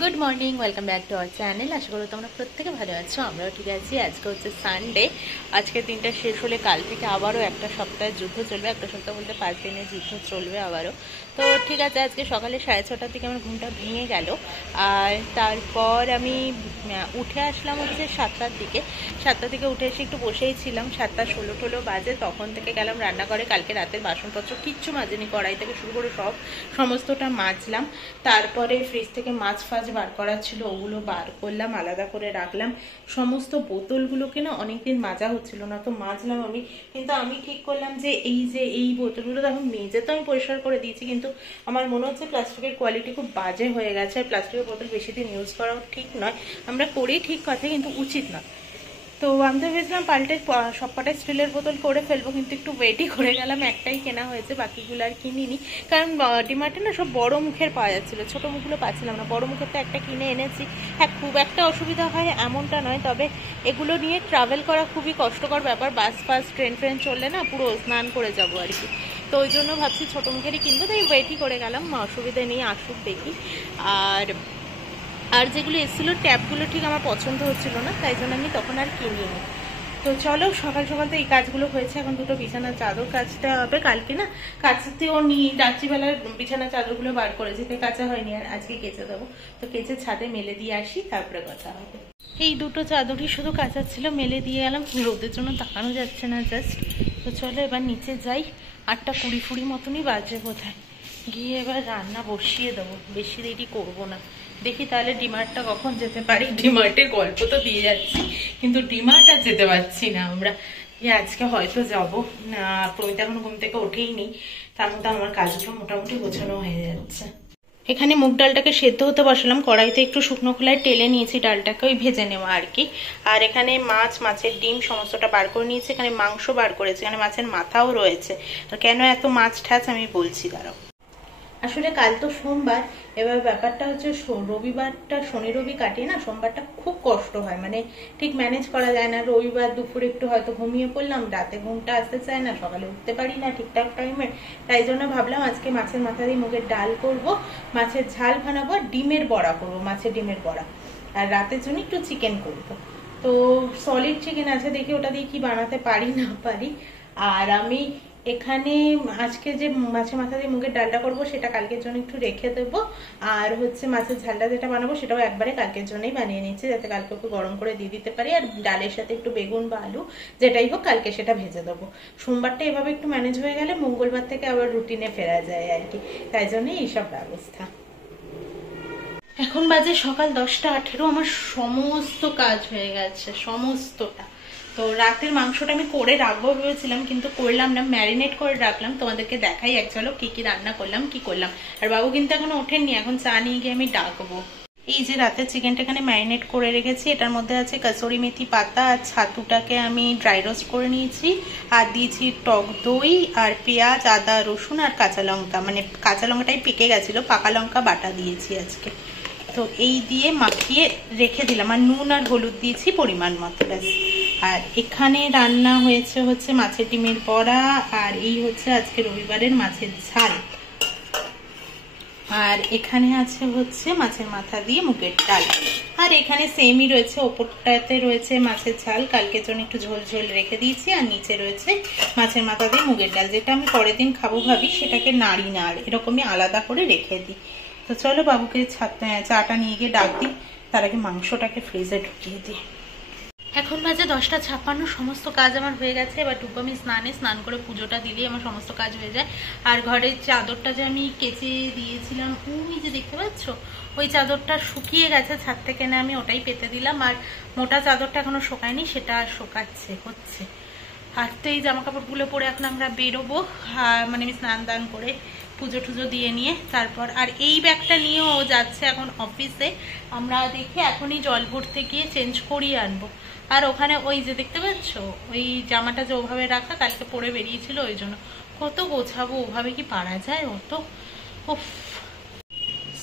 Good morning, welcome back to our channel. আশা করি তোমরা প্রত্যেকে ভালো আছো, আমরাও ঠিক আছি। আজকে হচ্ছে সানডে। আজকের দিনটা শেষ হলে কাল থেকে আবারও একটা সপ্তাহের যুদ্ধ চলবে। একটা সপ্তাহ বলতে 5 দিনের যুদ্ধ চলবে আবারও। তো ঠিক আছে, আজকে সকালে 6:30টার দিকে আমার ঘুমটা ভেঙে গেল। আর তারপর আমি উঠে আসলাম হচ্ছে 7টার দিকে। 7টার দিকে উঠে এসে একটু বসেই ছিলাম। 7:16 বাজে। তখন থেকে গেলাম রান্নাঘরে। কালকে রাতের বাসনপত্র কিচ্ছু মাজেনি, কড়াই থেকে শুরু করে সমস্তটা মাজলাম। তারপরে ফ্রিজ থেকে মাছ বার করা ছিল, ওগুলো বার করলাম, আলাদা করে রাখলাম। সমস্ত বোতলগুলোকে না অনেকদিন মাজা হচ্ছিল না, তো মাজলাম আমি। কিন্তু আমি ঠিক করলাম যে এই বোতলগুলো তো এখন মেজে তো আমি পরিষ্কার করে দিয়েছি, কিন্তু আমার মনে হচ্ছে প্লাস্টিকের কোয়ালিটি খুব বাজে হয়ে গেছে। আর প্লাস্টিকের বোতল বেশি দিন ইউজ করাও ঠিক নয়। আমরা করি ঠিক কথা, কিন্তু উচিত না। তো আমি তো ভেবেছিলাম পাল্টে সবকটাই স্টিলের বোতল করে ফেলবো, কিন্তু একটু ওয়েটই করে গেলাম। একটাই কেনা হয়েছে, বাকিগুলো আর কিনিনি। কারণ ডিমার্টে না সব বড় মুখের পাওয়া যাচ্ছিলো, ছোটো মুখগুলো পাচ্ছিলাম না। বড় মুখের তো একটা কিনে এনেছি। হ্যাঁ, খুব একটা অসুবিধা হয় এমনটা নয়, তবে এগুলো নিয়ে ট্রাভেল করা খুবই কষ্টকর ব্যাপার। বাস ট্রেন চললে না পুরো স্নান করে যাবো আর কি। তো ওই জন্য ভাবছি ছোটো মুখেরই কিনবো, তাই ওয়েটই করে গেলাম। অসুবিধা নেই, আসুক দেখি। আর যেগুলো এসেছিলো ট্যাপগুলো ঠিক আমার পছন্দ হচ্ছিল না, তাই জন্য আমি তখন আর কিনিনি। তো চলো, সকাল সকাল তো এই কাজগুলো হয়েছে। এখন দুটো বিছানার চাদর কাচতে হবে। কালকে না কাচতেও নিই, রাত্রিবেলার বিছানার চাদরগুলো বার করেছি, তাই কাচা হয়নি। আর আজকে কেচে দেবো। তো কেচে ছাদে মেলে দিয়ে আসি, তারপরে কথা হবে। এই দুটো চাদরই শুধু কাচার ছিল, মেলে দিয়ে গেলাম। রোদের জন্য তাকানো যাচ্ছে না জাস্ট। তো চলো এবার নিচে যাই। 8:20 মতনই বাজে বোধহয়। গিয়ে এবার রান্না বসিয়ে দেবো, বেশি দেরি করবো না। দেখি তাহলে ডিমার্টটা কখন যেতে পারি। ডিমার্টের গল্প তো দিয়ে যাচ্ছি, কিন্তু ডিমার্ট আর যেতে পারছি না আমরা। আজকে হয়তো যাবো না। প্রমিতা এখন ঘুম থেকে ওঠেই নি, তার মধ্যে আমার কাজগুলো মোটামুটি গোছানো হয়ে যাচ্ছে। এখানে মুগ ডালটাকে সেদ্ধ হতে বসালাম। কড়াইতে একটু শুকনো খোলায় টেলে নিয়েছি ডালটাকে, ওই ভেজে নেওয়া আর কি। আর এখানে মাছের ডিম সমস্তটা বার করে নিয়েছি। এখানে মাংস বার করেছি, এখানে মাছের মাথাও রয়েছে। আর কেন এত মাছ ঠাচ আমি বলছি, দাঁড়াও। আসলে কাল তো সোমবার। এবার ব্যাপারটা হচ্ছে রবিবারটা শনি রবি কাটিয়ে না, সোমবারটা খুব কষ্ট হয়, মানে ঠিক ম্যানেজ করা যায় না। রবিবার দুপুরে একটু হয়তো ঘুমিয়ে পড়লাম, রাতে ঘুমটা আসতে চায় না, সকালে উঠতে পারি না ঠিকঠাক টাইমে। তাই জন্য ভাবলাম আজকে মাছের মাথা দিয়ে মুগের ডাল করব, মাছের ঝাল বানাবো, ডিমের বড়া করবো, মাছের ডিমের বড়া। আর রাতের জন্য একটু চিকেন করবো। তো সলিড চিকেন আছে, দেখি ওটা দিয়ে কি বানাতে পারি না পারি। আর আমি এখানে আজকে যে মাছের মাথা দিয়ে মুগের ডালটা করবো, সেটা কালকের জন্য একটু রেখে দেবো। আর হচ্ছে মাছের ঝালটা যেটা বানাবো, সেটাও একবারে কালকের জন্যই বানিয়ে নিচ্ছি, যাতে কালকে একটু গরম করে দিয়ে দিতে পারি। আর ডালের সাথে একটু বেগুন বা আলু যেটাই হোক, কালকে সেটা ভেজে দেবো। সোমবারটা এভাবে একটু ম্যানেজ হয়ে গেলে মঙ্গলবার থেকে আবার রুটিনে ফেরা যায় আর কি। তাই জন্যই এইসব ব্যবস্থা। এখন বাজে সকাল 10:18। আমার সমস্ত কাজ হয়ে গেছে, সমস্তটা। তো রাতের মাংসটা আমি করে রাখবো ভেবেছিলাম, কিন্তু করলাম না, ম্যারিনেট করে রাখলাম। তোমাদেরকে দেখাই এক ঝলক কি কি রান্না করলাম, কি করলাম। আর বাবু কিন্তু এখনো ওঠেননি, এখন চা নিয়ে গিয়ে আমি ডাকবো। এই যে রাতের চিকেনটা এখানে ম্যারিনেট করে রেখেছি। এটার মধ্যে আছে কসুরি মেথি পাতা, আর ছাতুটাকে আমি ড্রাই রোস্ট করে নিয়েছি। আর দিয়েছি টক দই, আর পেঁয়াজ, আদা, রসুন, আর কাঁচা লঙ্কা। মানে কাঁচা লঙ্কাটাই পেকে গেছিল, পাকা লঙ্কা বাটা দিয়েছি আজকে। তো এই দিয়ে মাখিয়ে রেখে দিলাম। আর নুন আর হলুদ দিয়েছি পরিমাণ মতো, ব্যাস। আর এখানে রান্না হচ্ছে মাছের ডিমের বড়া। আর এই হচ্ছে আজকে রবিবারের মাছের ঝাল। আর এখানে হচ্ছে মাছের মাথা দিয়ে মুগের ডাল। আর এখানে সেমই রয়েছে, ওপরটাতে রয়েছে মাছের ঝাল, কালকের জন্য একটু ঝোল ঝোল রেখে দিয়েছি। আর নিচে রয়েছে মাছের মাথা দিয়ে মুগের ডাল, যেটা আমি পরের দিন খাবো ভাবি, সেটাকে নাড়ি না, আর এরকমই আলাদা করে রেখে দিই। তো চলো বাবুকে চাটা নিয়ে গিয়ে ডাক দিই, তার আগে মাংসটাকে ফ্রিজে ঢুকিয়ে দিই। এখন বাজে 10:56। সমস্ত কাজ আমার হয়ে গেছে। এবার ঢুকবো আমি স্নান করে পুজোটা দিলেই আমার সমস্ত কাজ হয়ে যায়। আর ঘরের চাদরটা যে আমি কেচে দিয়েছিলাম, ওই যে দেখতে পাচ্ছ, ওই চাদরটা শুকিয়ে গেছে, ছাদ থেকে না আমি ওটাই পেতে দিলাম। আর মোটা চাদরটা এখনো শোকায়নি, সেটা হচ্ছে। আর তো এই জামা কাপড়গুলো পরে এখন আমরা বেরোবো, মানে আমি স্নান দান করে পুজো টুজো দিয়ে নিয়ে তারপর। আর এই ব্যাগটা নিয়েও যাচ্ছে এখন অফিসে। আমরা দেখি এখনই জল ভরতে গিয়ে চেঞ্জ করিয়ে আনবো। আর ওখানে ওই যে দেখতে পাচ্ছ, ওই জামাটা যে ওভাবে রাখা, কালকে পরে বেরিয়েছিল, ওই জন্য কত গোছাবো, ওভাবে কি পারা যায় অত।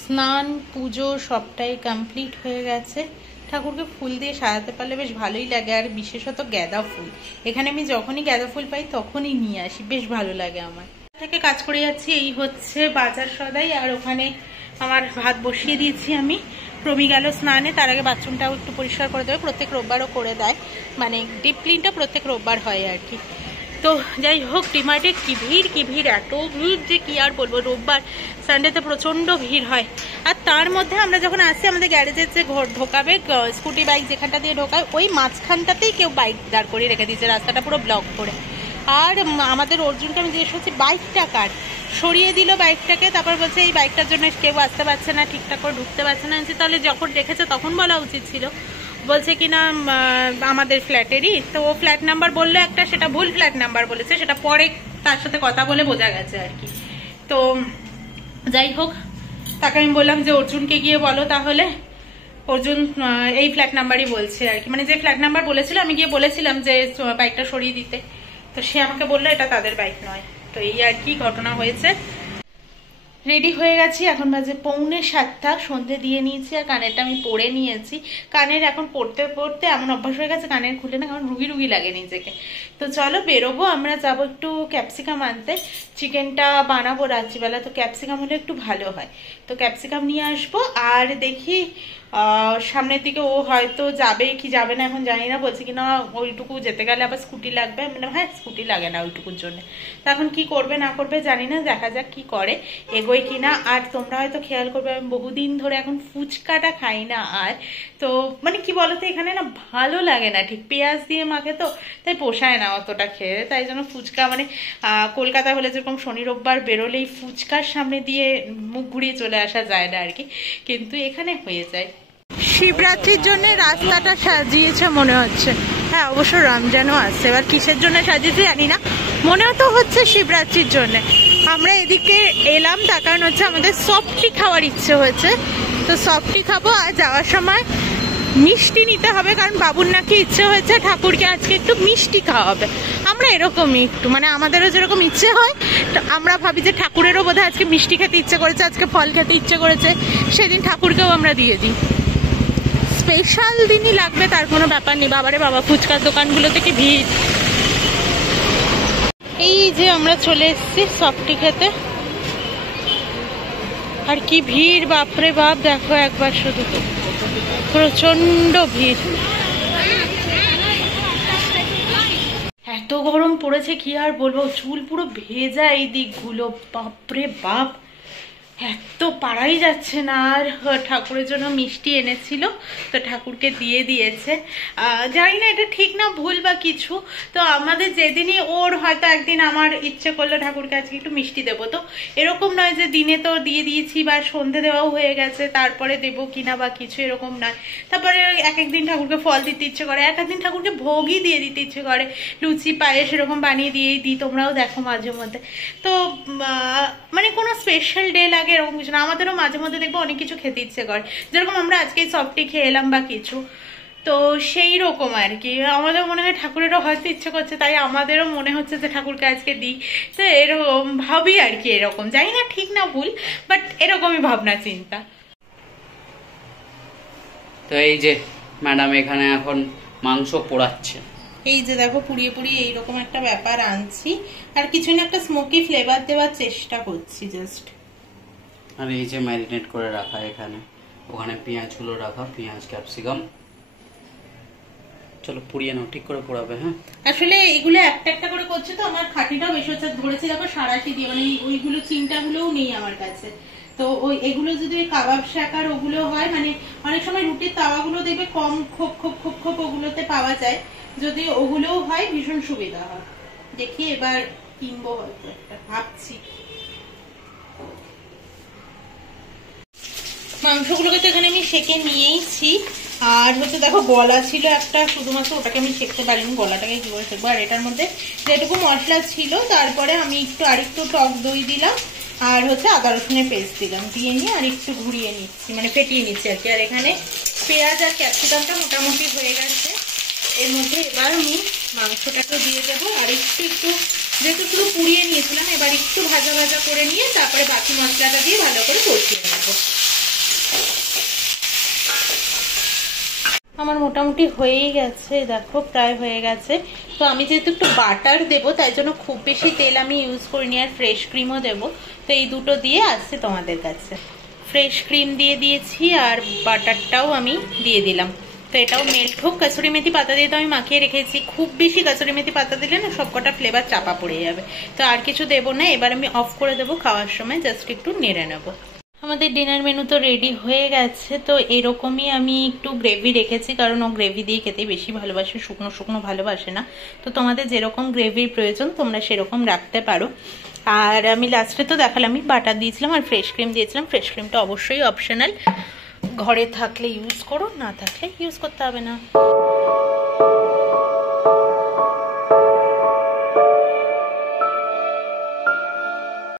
স্নান পুজো সবটাই কমপ্লিট হয়ে গেছে। ঠাকুরকে ফুল দিয়ে সাজাতে পারলে বেশ ভালোই লাগে। আর বিশেষত গাঁদা ফুল, এখানে আমি যখনই গাঁদা ফুল পাই তখনই নিয়ে আসি, বেশ ভালো লাগে আমার। থেকে কাজ করে যাচ্ছি। এই হচ্ছে বাজার সদাই। আর ওখানে আমার ভাত বসিয়ে দিয়েছি আমি। প্রমি গেল স্নানে, তার আগে বাথরুমটাও একটু পরিষ্কার করে দেবে, প্রত্যেক রোববারও করে দেয়, মানে ডিপ ক্লিনটা প্রত্যেক রোববার হয় আর কি। তো যাই হোক, ডিমার্টে কি ভিড়, এত ভিড় যে কি আর বলবো। রোববার সানডেতে প্রচণ্ড ভিড় হয়। আর তার মধ্যে আমরা যখন আসছি, আমাদের গ্যারেজের যে ঢোকাবে স্কুটি বাইক যেখানটা দিয়ে ঢোকায়, ওই মাঝখানটাতেই কেউ বাইক দাঁড় করিয়ে রেখে দিয়েছে, রাস্তাটা পুরো ব্লক করে। আর আমাদের অর্জুনকে আমি জিজ্ঞেস করছি বাইকটা কার, সরিয়ে দিল বাইকটাকে, তারপর বলছে এই বাইকটার জন্য কেউ আসতে পারছে না, ঠিকঠাক করে ঢুকতে পারছে না। তাহলে যখন রেখেছে তখন বলা উচিত ছিল। বলছে কি না আমাদের ফ্ল্যাটেরই, তো ও ফ্ল্যাট নাম্বার বললো একটা, সেটা ভুল ফ্ল্যাট নাম্বার বলেছে, সেটা পরে তার সাথে কথা বলে বোঝা গেছে আর কি। তো যাই হোক, তাকে আমি বললাম যে অর্জুনকে গিয়ে বলো তাহলে। অর্জুন এই ফ্ল্যাট নাম্বারই বলছে আর কি, মানে যে ফ্ল্যাট নাম্বার বলেছিল আমি গিয়ে বলেছিলাম যে বাইকটা সরিয়ে দিতে, তো সে আমাকে বললো এটা তাদের বাইক নয়। তো এই আর কি ঘটনা হয়েছে। রেডি হয়ে গেছি, এখন বাজে 6:45, সন্ধে দিয়ে নিয়েছি আর কানেরটা আমি পরে নিয়েছি। কানের এখন পড়তে পড়তে এমন অভ্যাস হয়ে গেছে, কানের খুলে না কারণ রুগী লাগে নিজেকে। তো চলো বেরোবো, আমরা যাবো একটু ক্যাপসিকাম আনতে, চিকেনটা বানাবো রাত্রিবেলা, তো ক্যাপসিকাম হলে একটু ভালো হয়, তো ক্যাপসিকাম নিয়ে আসবো। আর দেখি সামনের দিকে ও হয়তো যাবে কি যাবে না এখন জানি না, বলছে কিনা ওইটুকু যেতে গেলে আবার স্কুটি লাগবে। আমি বললাম হ্যাঁ স্কুটি লাগে না ওইটুকুর জন্য। তো এখন কি করবে না করবে জানি না, দেখা যাক কি করে, এগোয় কিনা। আর তোমরা হয়তো খেয়াল করবে আমি বহুদিন ধরে এখন ফুচকাটা খাই না। আর তো মানে কি বলতো, এখানে না ভালো লাগে না ঠিক, পেঁয়াজ দিয়ে মাখে তো, তাই পোষায় না অতটা খেয়ে। তাই জন্য ফুচকা মানে কলকাতা হলে যেরকম শনি রোববার বেরোলেই ফুচকার সামনে দিয়ে মুখ ঘুরিয়ে চলে আসা যায় না আর কি, কিন্তু এখানে হয়ে যায়। শিবরাত্রির জন্য রাস্তাটা সাজিয়েছে মনে হচ্ছে, হ্যাঁ অবশ্য রমজানও আসছে, এবার কিসের জন্য সাজিয়েছে জানি না, মনে তো হচ্ছে শিবরাত্রির জন্য। আমরা এদিকে এলাম তার কারণ হচ্ছে আমাদের সফটি খাওয়ার ইচ্ছে হয়েছে, তো সফটি খাবো। আর যাওয়ার সময় মিষ্টি নিতে হবে, কারণ বাবুর নাকি ইচ্ছে হয়েছে ঠাকুরকে আজকে একটু মিষ্টি খাওয়াবে। আমরা এরকমই একটু মানে আমাদেরও যেরকম ইচ্ছে হয়, আমরা ভাবি যে ঠাকুরেরও বোধহয় আজকে মিষ্টি খেতে ইচ্ছে করেছে, আজকে ফল খেতে ইচ্ছে করেছে, সেদিন ঠাকুরকেও আমরা দিয়ে দিই। স্পেশাল দিনই লাগবে তার কোনো ব্যাপার নেই। বাবারে বাবা, ফুচকার দোকানগুলোতে কি ভিড়। এই যে আমরা চলে এসেছি সফটি খেতে, আর কি ভিড়, বাপরে বাপ, দেখো একবার শুধু, প্রচন্ড ভিড়। এত গরম পড়েছে কি আর বলবো, চুল পুরো ভেজা এই দিকগুলো, বাপরে বাপ, এত পারাই যাচ্ছে না। আর ঠাকুরের জন্য মিষ্টি এনেছিল, তো ঠাকুরকে দিয়ে দিয়েছে। জানি না এটা ঠিক না ভুল বা কিছু, তো আমাদের যেদিনই ওর হয়তো একদিন আমার ইচ্ছে করলো ঠাকুরকে আজকে একটু মিষ্টি দেবো, তো এরকম নয় যে দিনে তো দিয়ে দিয়েছি বা সন্ধে দেওয়াও হয়ে গেছে তারপরে দেবো কিনা বা কিছু, এরকম নয়। তারপরে এক একদিন ঠাকুরকে ফল দিতে ইচ্ছে করে, এক একদিন ঠাকুরকে ভোগই দিয়ে দিতে ইচ্ছে করে, লুচি পায়েস এরকম বানিয়ে দিয়েই দিই, তোমরাও দেখো মাঝে মধ্যে। তো মানে কোনো স্পেশাল ডে লাগে এরকম কিছু না, আমাদেরও মাঝে মধ্যে দেখবো অনেক কিছু খেতে ইচ্ছে করে, যেরকম আমরা আজকে সফটি খেয়ে এলাম বা কিছু, তো সেই রকম আর কি। আমাদের মনে হয় ঠাকুরেরও হয়তো ইচ্ছে করছে, তাই আমাদেরও মনে হচ্ছে যে ঠাকুরকে আজকে দিই, তো এরকম ভাবি আর কি। এরকম জানি না ঠিক না ভুল, বাট এরকমই ভাবনা চিন্তা। তো এই যে ম্যাডাম এখানে এখন মাংস পোড়াচ্ছে, এই যে দেখো পুড়িয়ে পুড়িয়ে এইরকম একটা ব্যাপার আনছি, আর কিছু না একটা স্মোকি ফ্লেভার দেওয়ার চেষ্টা করছি জাস্ট। আর এই যে ম্যারিনেট করে রাখা, এখানে ওখানে পেঁয়াজগুলো রাখা, পেঁয়াজ ক্যাপসিকাম। চলো পুড়িয়ে নাও, ঠিক করে পোড়াবে। হ্যাঁ আসলে এগুলো একটা একটা করে করছে তো আমার খাটিটাও বেশি হচ্ছে, ধরেছি দেখো সারাশি দিয়ে, মানে ওইগুলো চিন্তাগুলোও নেই আমার কাছে। তো ওই এগুলো যদি কাবাব শাকার ওগুলো হয়, মানে অনেক সময় রুটির তাওয়াগুলো দেখবে কম খোপ খোপ খোপ খোপ ওগুলোতে পাওয়া যায়, যদি ওগুলোও হয় ভীষণ সুবিধা হয়। দেখি এবার কিনবো হয়তো একটা, ভাবছি। মাংসগুলোকে তো এখানে আমি সেকে নিয়েইছি, আর হচ্ছে দেখো গলা ছিল একটা, শুধুমাত্র ওটাকে আমি সেকতে পারিনি, গলাটাকে কি করে সেকবো। আর এটার মধ্যে যেটুকু মশলা ছিল, তারপরে আমি আরেকটু টক দই দিলাম, আর হচ্ছে আদা রসুনের পেস্ট দিলাম, দিয়ে নিয়ে আর একটু ঘুরিয়ে নিচ্ছি, মানে ফেটিয়ে নিচ্ছি আর কি। আর এখানে পেঁয়াজ আর ক্যাপসিকামটা মোটামুটি হয়ে গেছে, এর মধ্যে এবার আমি মাংসটাকে দিয়ে দেবো। আর একটু যেহেতু পুরো পুড়িয়ে নিয়েছিলাম, এবার একটু ভাজা ভাজা করে নিয়ে তারপরে বাকি মশলাটা দিয়ে ভালো করে কষিয়ে নেবো। আমার মোটামুটি হয়েই গেছে, দেখো প্রায় হয়ে গেছে। তো আমি যেহেতু একটু বাটার দেবো, তাই জন্য খুব বেশি তেল আমি ইউজ করিনি, আর ফ্রেশ ক্রিমও দেবো, তো এই দুটো দিয়ে আসছে তোমাদের কাছে। ফ্রেশ ক্রিম দিয়ে দিয়েছি আর বাটারটাও আমি দিয়ে দিলাম। তো এটাও মেল্ট হোক। কাসুরি মেথি পাতা দিয়ে তো আমি মাখিয়ে রেখেছি, খুব বেশি কাসুরি মেথি পাতা দিলে না সবকটা ফ্লেভার চাপা পড়ে যাবে, তো আর কিছু দেবো না। এবার আমি অফ করে দেবো, খাওয়ার সময় জাস্ট একটু নেড়ে নেবো। আমাদের ডিনার মেনু তো রেডি হয়ে গেছে। তো এরকমই আমি একটু গ্রেভি রেখেছি, কারণ ও গ্রেভি দিয়ে খেতে বেশি ভালোবাসে, শুকনো শুকনো ভালোবাসে না। তো তোমাদের যেরকম গ্রেভির প্রয়োজন তোমরা সেরকম রাখতে পারো। আর আমি লাস্টে তো দেখালাম, আমি বাটার দিয়েছিলাম আর ফ্রেশ ক্রিম দিয়েছিলাম। ফ্রেশ ক্রিমটা অবশ্যই অপশনাল, ঘরে থাকলে ইউজ করো, না থাকলে ইউজ করতে হবে না।